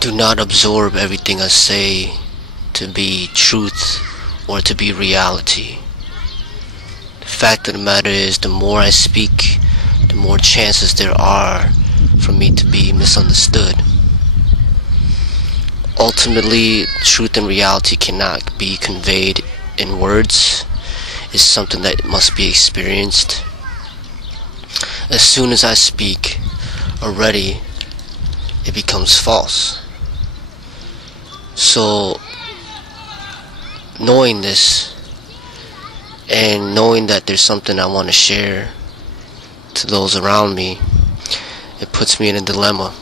Do not absorb everything I say to be truth or to be reality. The fact of the matter is, the more I speak, the more chances there are for me to be misunderstood. Ultimately, truth and reality cannot be conveyed in words. It's something that must be experienced. As soon as I speak, already it becomes false. So, knowing this, and knowing that there's something I want to share to those around me, it puts me in a dilemma.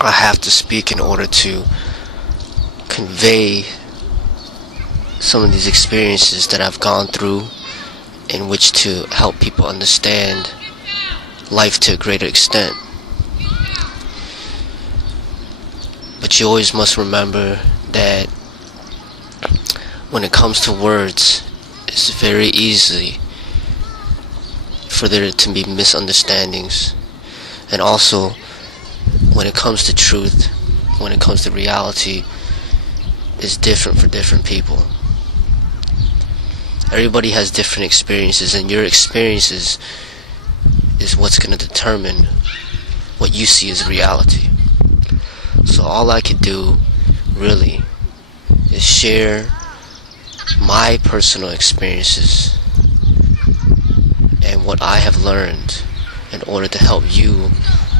I have to speak in order to convey some of these experiences that I've gone through, in which to help people understand life to a greater extent. But you always must remember that when it comes to words, it's very easy for there to be misunderstandings. And also, when it comes to truth, when it comes to reality, it's different for different people. Everybody has different experiences, and your experiences is what's going to determine what you see as reality. So all I could do, really, is share my personal experiences and what I have learned in order to help you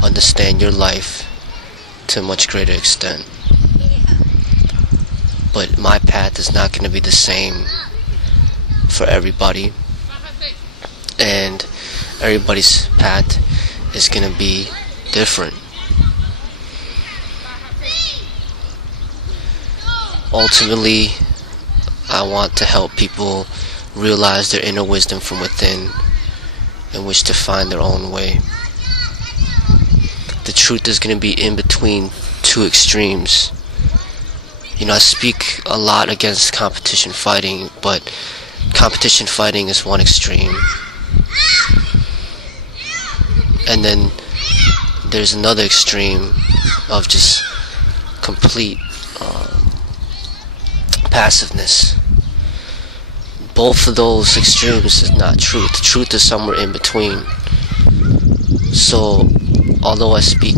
understand your life to a much greater extent. But my path is not going to be the same for everybody, and everybody's path is going to be different. Ultimately, I want to help people realize their inner wisdom from within, in which to find their own way. The truth is going to be in between two extremes. You know, I speak a lot against competition fighting, but competition fighting is one extreme. And then there's another extreme of just complete passiveness. Both of those extremes is not truth. The truth is somewhere in between. So, although I speak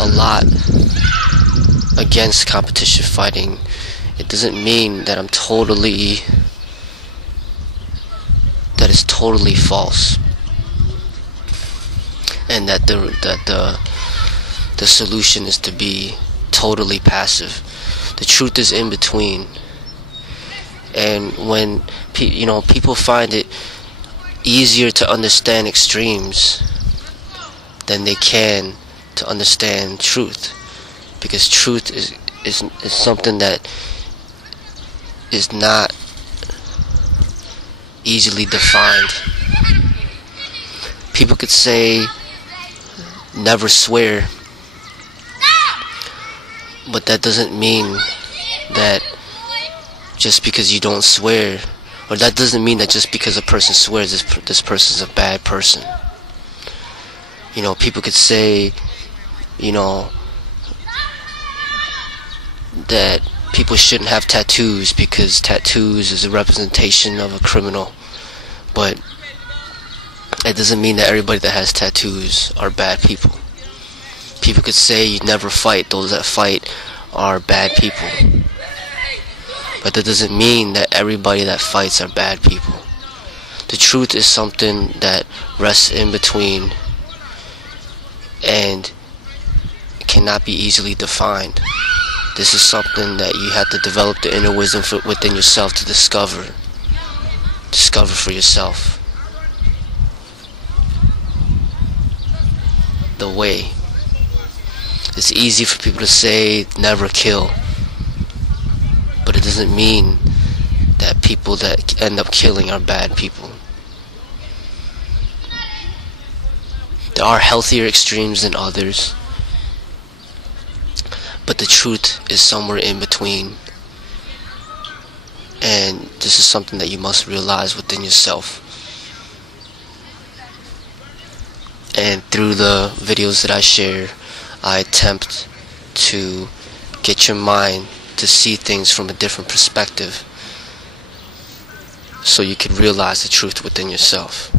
a lot against competition fighting, it doesn't mean that it's totally false, and that the solution is to be totally passive. The truth is in between. And when people find it easier to understand extremes than they can to understand truth, because truth is something that is not easily defined. People could say never swear, but that doesn't mean that just because you don't swear, or that doesn't mean that just because a person swears, this person's a bad person. You know, people could say, that people shouldn't have tattoos because tattoos is a representation of a criminal, but it doesn't mean that everybody that has tattoos are bad people. People could say you never fight, those that fight are bad people, but that doesn't mean that everybody that fights are bad people. The truth is something that rests in between and cannot be easily defined. This is something that you have to develop the inner wisdom within yourself to discover for yourself the way. It's easy for people to say never kill, but it doesn't mean that people that end up killing are bad people. There are healthier extremes than others, but the truth is somewhere in between. And this is something that you must realize within yourself. And through the videos that I share, I attempt to get your mind to see things from a different perspective so you can realize the truth within yourself.